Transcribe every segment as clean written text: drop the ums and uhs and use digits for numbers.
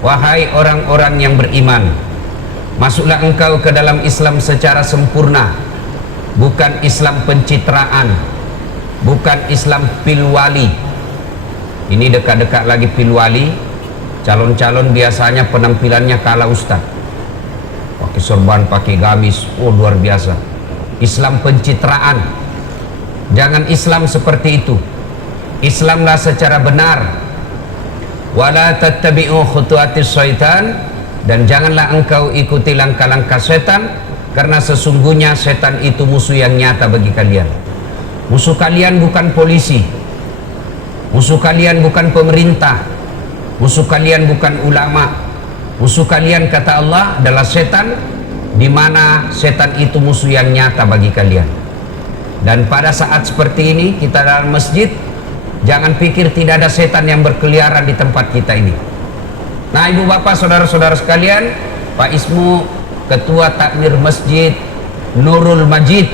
Wahai orang-orang yang beriman, masuklah engkau ke dalam Islam secara sempurna, bukan Islam pencitraan, bukan Islam pilwali. Ini dekat-dekat lagi pilwali, calon-calon biasanya penampilannya kalah ustaz, pakai sorban, pakai gamis, oh luar biasa. Islam pencitraan, jangan Islam seperti itu. Islamlah secara benar. Wala tattabi'u khutuwatis syaitan, dan janganlah engkau ikuti langkah-langkah setan, karena sesungguhnya setan itu musuh yang nyata bagi kalian. Musuh kalian bukan polisi, musuh kalian bukan pemerintah, musuh kalian bukan ulama, musuh kalian kata Allah adalah setan, di mana setan itu musuh yang nyata bagi kalian. Dan pada saat seperti ini kita dalam masjid, jangan pikir tidak ada setan yang berkeliaran di tempat kita ini. Nah, ibu bapak, saudara-saudara sekalian, Pak Ismu, Ketua Takmir Masjid Nurul Majid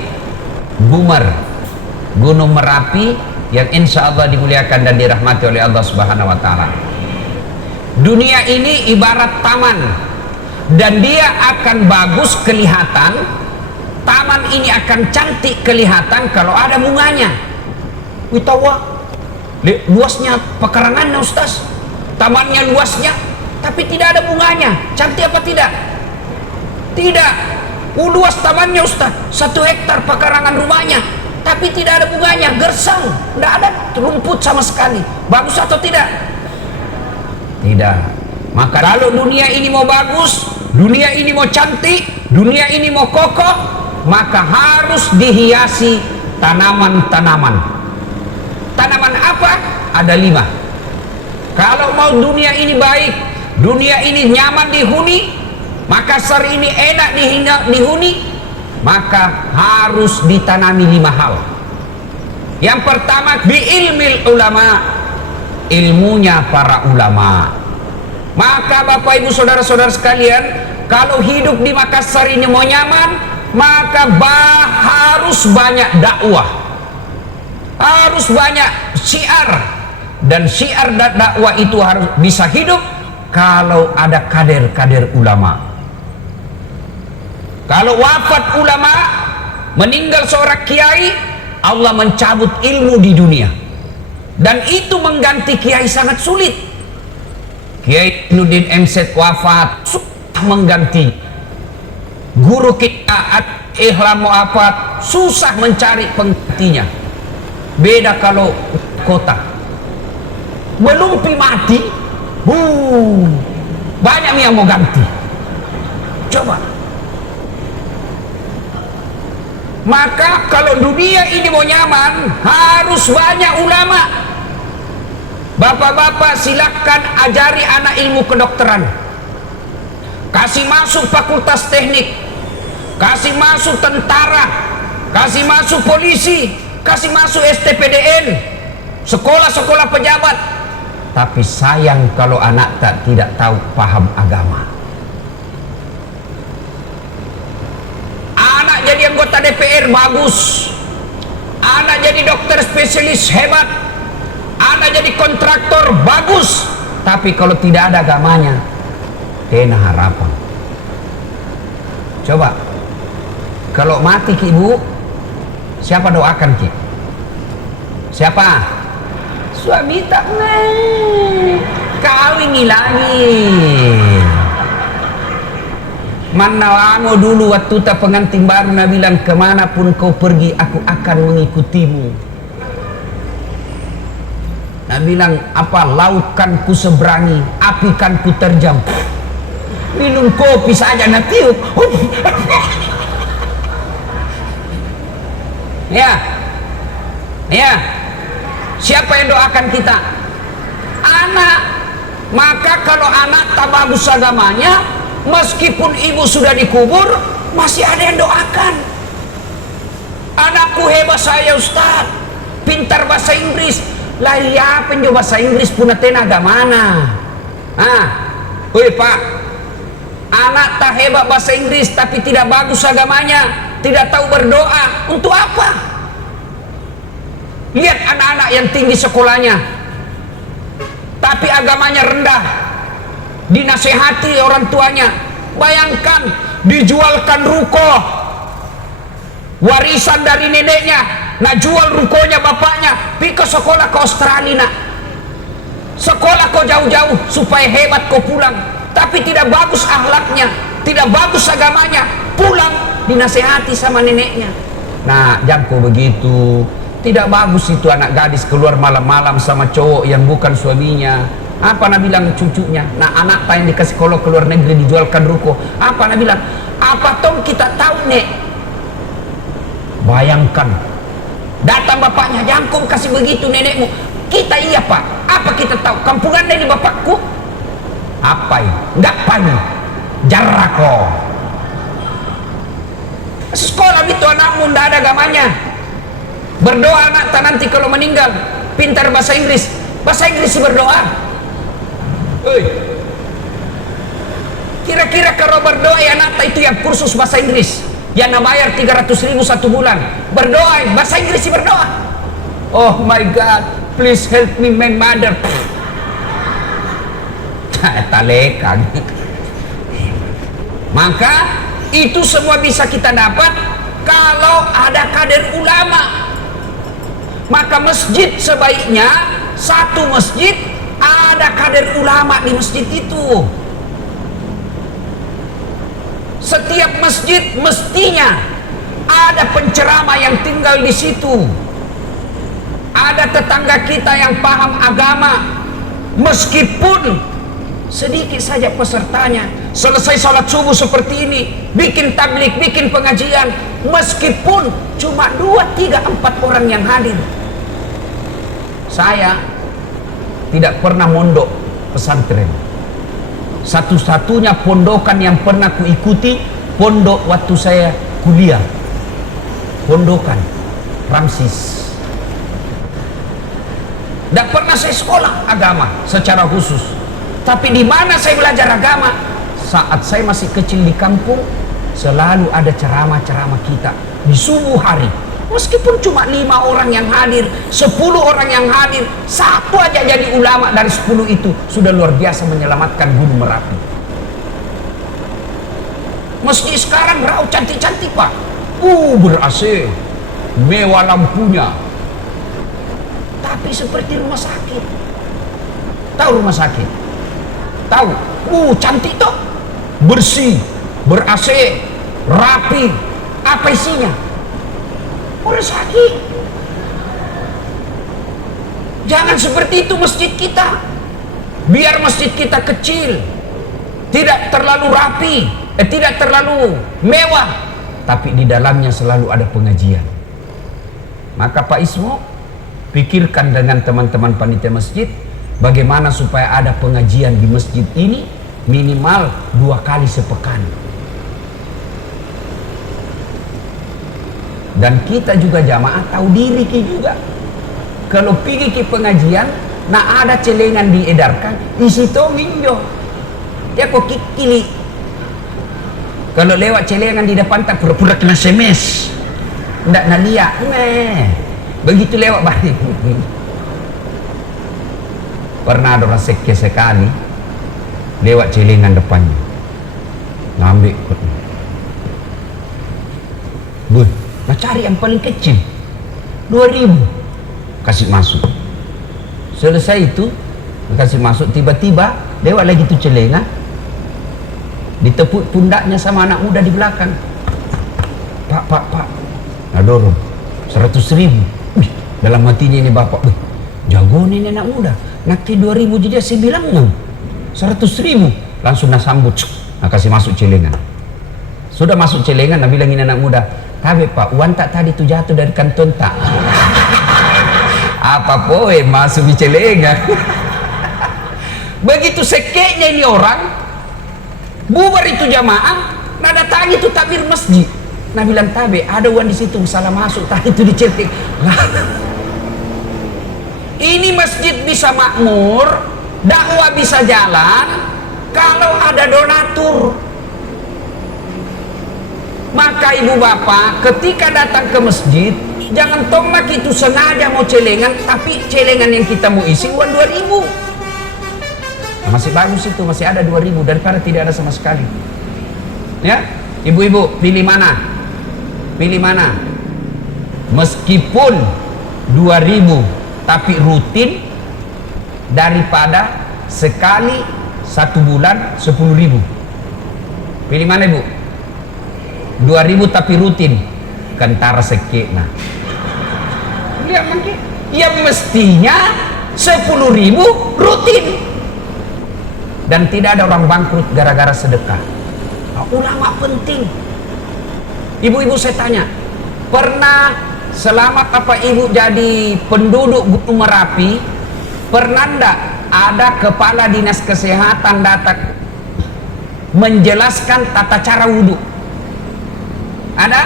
Bumar, Gunung Merapi, yang insya Allah dimuliakan dan dirahmati oleh Allah Subhanahu wa Ta'ala. Dunia ini ibarat taman, dan dia akan bagus kelihatan, taman ini akan cantik kelihatan kalau ada bunganya. Witawa luasnya pekarangannya Ustaz, tamannya luasnya, tapi tidak ada bunganya, cantik apa tidak? Tidak. Luas tamannya Ustaz, 1 hektar pekarangan rumahnya, tapi tidak ada bunganya, gersang, tidak ada rumput sama sekali. Bagus atau tidak? Tidak. Maka kalau dunia ini mau bagus, dunia ini mau cantik, dunia ini mau kokoh, maka harus dihiasi tanaman-tanaman. Tanaman apa? Ada 5. Kalau mau dunia ini baik, dunia ini nyaman dihuni, Makassar ini enak dihuni, maka harus ditanami 5 hal. Yang pertama, biilmil ulama, ilmunya para ulama. Maka Bapak Ibu saudara-saudara sekalian, kalau hidup di Makassar ini mau nyaman, maka harus banyak dakwah, harus banyak syiar, dan syiar dan dakwah itu harus bisa hidup kalau ada kader-kader ulama. Kalau wafat ulama, meninggal seorang kiai, Allah mencabut ilmu di dunia, dan itu mengganti kiai sangat sulit. Kiai Nudin MZ wafat, susah mengganti. Guru kita Ihlam wafat, susah mencari penggantinya. Beda kalau kota, belum mati, banyak yang mau ganti. Coba. Maka kalau dunia ini mau nyaman, harus banyak ulama. Bapak-bapak silahkan ajari anak ilmu kedokteran, kasih masuk fakultas teknik, kasih masuk tentara, kasih masuk polisi, kasih masuk STPDN, sekolah-sekolah pejabat. Tapi sayang kalau anak tidak tahu paham agama. Anak jadi anggota DPR bagus, anak jadi dokter spesialis hebat, anak jadi kontraktor bagus, tapi kalau tidak ada agamanya, kena harapan. Coba, kalau mati ki ibu, siapa doakan ki? Siapa? Suami tak kawin lagi. Mana lama dulu waktu tak pengantin baru Nabi bilang, kemanapun kau pergi aku akan mengikutimu. Nabi bilang apa? Laut kan ku seberangi, api kan ku terjam, minum kopi saja nak tiup. Ya, siapa yang doakan kita? Anak. Maka kalau anak tak bagus agamanya, meskipun ibu sudah dikubur, masih ada yang doakan. Anakku hebat saya Ustaz, pintar bahasa Inggris. Lah iya penjo bahasa Inggris pun tenaga mana? Woi Pak, anak tak hebat bahasa Inggris tapi tidak bagus agamanya, tidak tahu berdoa, untuk apa? Lihat anak-anak yang tinggi sekolahnya tapi agamanya rendah. dinasehati orang tuanya. Bayangkan dijualkan ruko, warisan dari neneknya, nak jual rukonya bapaknya, pergi ke sekolah ke Australia, nak sekolah kau jauh-jauh supaya hebat kau pulang, tapi tidak bagus akhlaknya, tidak bagus agamanya, pulang dinasehati sama neneknya. Nah, jangan kau begitu, tidak bagus itu anak gadis keluar malam-malam sama cowok yang bukan suaminya. Apa nak bilang cucunya? Nah, anak yang dikasih sekolah ke luar negeri dijualkan ruko, apa nak bilang? Apa tong kita tahu, nek? Bayangkan, datang bapaknya, jangan kau kasih begitu nenekmu. Kita iya pak, apa kita tahu? Kampungan dari bapakku apa ya? Enggak pagi jarako sekolah itu anakmu ndak ada agamanya. Berdoa anak tak nanti kalau meninggal pintar bahasa Inggris berdoa. Kira-kira kalau berdoa ya anak itu yang kursus bahasa Inggris yang bayar 300.000 satu bulan, berdoa bahasa Inggris berdoa. Oh my God, please help me my mother. Talekan. Maka itu semua bisa kita dapat kalau ada kader ulama. Maka masjid sebaiknya satu masjid ada kader ulama di masjid itu. Setiap masjid mestinya ada penceramah yang tinggal di situ. Ada tetangga kita yang paham agama, meskipun sedikit saja pesertanya. Selesai sholat subuh seperti ini, bikin tablik, bikin pengajian, meskipun cuma 2, 3, 4 orang yang hadir. Saya tidak pernah mondok pesantren. Satu-satunya pondokan yang pernah kuikuti pondok waktu saya kuliah, pondokan Ramsis. Tidak pernah saya sekolah agama secara khusus. Tapi di mana saya belajar agama? Saat saya masih kecil di kampung, selalu ada ceramah-ceramah kita di subuh hari. Meskipun cuma 5 orang yang hadir, 10 orang yang hadir, satu aja jadi ulama dari 10 itu sudah luar biasa menyelamatkan Gunung Merapi. Meski sekarang rau cantik-cantik pak, ber-AC, mewah lampunya, tapi seperti rumah sakit. Tahu rumah sakit? Tahu? Cantik toh, bersih, ber-AC, rapi. Apa isinya? Orang sakit. Jangan seperti itu masjid kita. Biar masjid kita kecil, tidak terlalu rapi, tidak terlalu mewah, tapi di dalamnya selalu ada pengajian. Maka Pak Ismo, pikirkan dengan teman-teman panitia masjid, bagaimana supaya ada pengajian di masjid ini minimal 2 kali sepekan. Dan kita juga jamaah tahu diri juga. Kalau pergi ke pengajian, nah ada celengan diedarkan, isi tominjo. Ya kok kikili. Kalau lewat celengan di depan tak pura-pura kena semes. Ndak nalia, begitu lewat balik. Pernah ada orang sekali lewat celengan depannya, ngambil ikutnya. Bun, nah cari yang paling kecil 2.000, kasih masuk. Selesai itu kasih masuk, tiba-tiba lewat lagi tuh celengan, ditepuk pundaknya sama anak muda di belakang. Pak, nah dorong 100.000. Wih, dalam hatinya ini bapak, wih, jago nih anak muda. Nanti 2.000 jadi saya bilang 100.000. Langsung nak sambut, nah kasih masuk celengan. Sudah masuk celengan, nah bilangin anak muda, "Tapi pak, uang tak tadi tu jatuh dari kantong tak?" Apa poe masuk di celengan. Begitu sekeknya ini orang, bubar itu jamaah, nah datang itu takbir masjid. Nah bilang, "Tabe, ada uang di situ, salah masuk, tadi itu di celengan." Ini masjid bisa makmur, dakwah bisa jalan kalau ada donatur. Maka ibu bapak ketika datang ke masjid, jangan tomak itu sengaja mau celengan, tapi celengan yang kita mau isi uang 2.000. Masih bagus itu, masih ada 2.000 daripada tidak ada sama sekali. Ya, ibu-ibu pilih mana? Pilih mana? Meskipun 2.000 tapi rutin, daripada sekali 1 bulan 10.000. Pilih mana ibu? 2.000 tapi rutin, kentara sekek nah. Lihat lagi, yang mestinya 10.000 rutin, dan tidak ada orang bangkrut gara-gara sedekah. Nah, ulama penting. Ibu-ibu saya tanya, pernah selamat apa ibu jadi penduduk Gunung Merapi, pernah ndak ada kepala dinas kesehatan datang menjelaskan tata cara wudhu? Ada?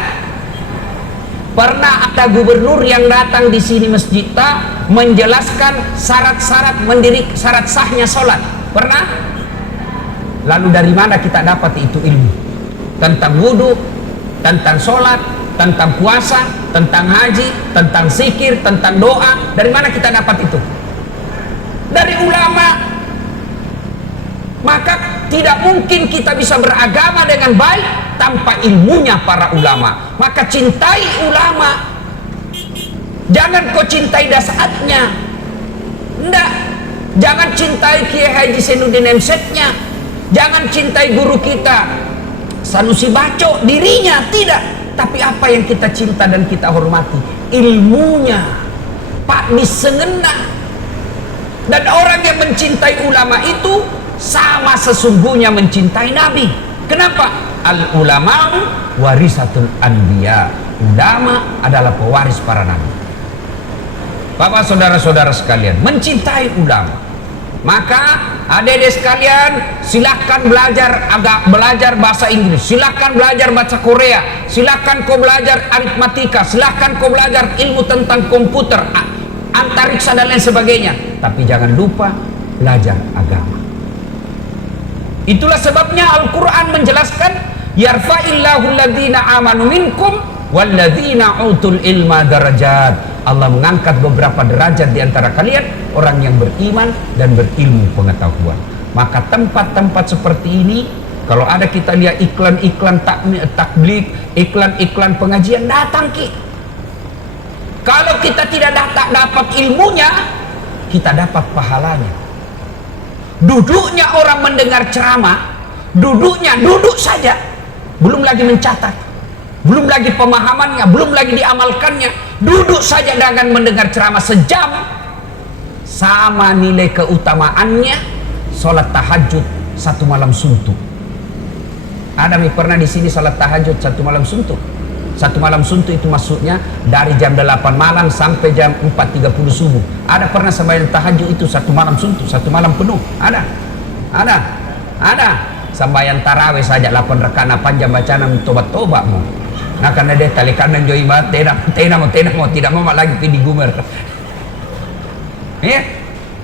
Pernah ada gubernur yang datang di sini masjid menjelaskan syarat-syarat syarat sahnya sholat? Pernah? Lalu dari mana kita dapat itu ilmu tentang wudhu, tentang sholat, tentang puasa, tentang haji, tentang zikir, tentang doa? Dari mana kita dapat itu? Dari ulama. Maka tidak mungkin kita bisa beragama dengan baik tanpa ilmunya para ulama. Maka cintai ulama. Jangan kau cintai dasatnya. Enggak. Jangan cintai Kiai Haji Sainuddin MC-nya. Jangan cintai guru kita Sanusi Baco dirinya, tidak. Tapi apa yang kita cinta dan kita hormati? Ilmunya. Pak Misengena. Dan orang yang mencintai ulama itu sama sesungguhnya mencintai Nabi. Kenapa? Al ulama'u warisatul anbiya. Ulama adalah pewaris para nabi. Bapak saudara-saudara sekalian, mencintai ulama. Maka adik-adik sekalian, silahkan belajar bahasa Inggris, silahkan belajar bahasa Korea, silahkan kau belajar aritmatika, silahkan kau belajar ilmu tentang komputer, antariksa dan lain sebagainya. Tapi jangan lupa belajar agama. Itulah sebabnya Al-Quran menjelaskan, yarfa'illahu alladhina amanu minkum walladhina utul ilma darajat. Allah mengangkat beberapa derajat di antara kalian, orang yang beriman dan berilmu pengetahuan. Maka tempat-tempat seperti ini, kalau ada kita lihat iklan-iklan takblik, iklan-iklan pengajian, datang ki. Kalau kita tidak dapat ilmunya, kita dapat pahalanya. Duduknya orang mendengar ceramah, duduk saja, belum lagi mencatat, belum lagi pemahamannya, belum lagi diamalkannya. Duduk saja dengan mendengar ceramah sejam, sama nilai keutamaannya sholat tahajud 1 malam suntuk. Ada pernah di sini sholat tahajud 1 malam suntuk? 1 malam suntuk itu maksudnya dari jam 8 malam sampai jam 4.30 subuh. Ada pernah sembahyang tahajud itu 1 malam suntuk, 1 malam penuh? Ada. Sembahyang tarawih saja 8 rakaat panjang bacaan tobat-tobat mu. Nah karena dia tali kanan joi mat tena mau tidak mau lagi pilih gumer. Ya.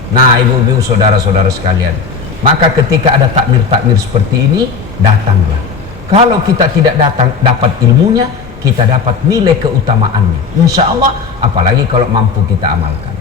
Nah ibu-ibu saudara-saudara sekalian, maka ketika ada takmir-takmir seperti ini, datanglah. Kalau kita tidak datang dapat ilmunya, kita dapat nilai keutamaannya, insya Allah. Apalagi kalau mampu kita amalkan.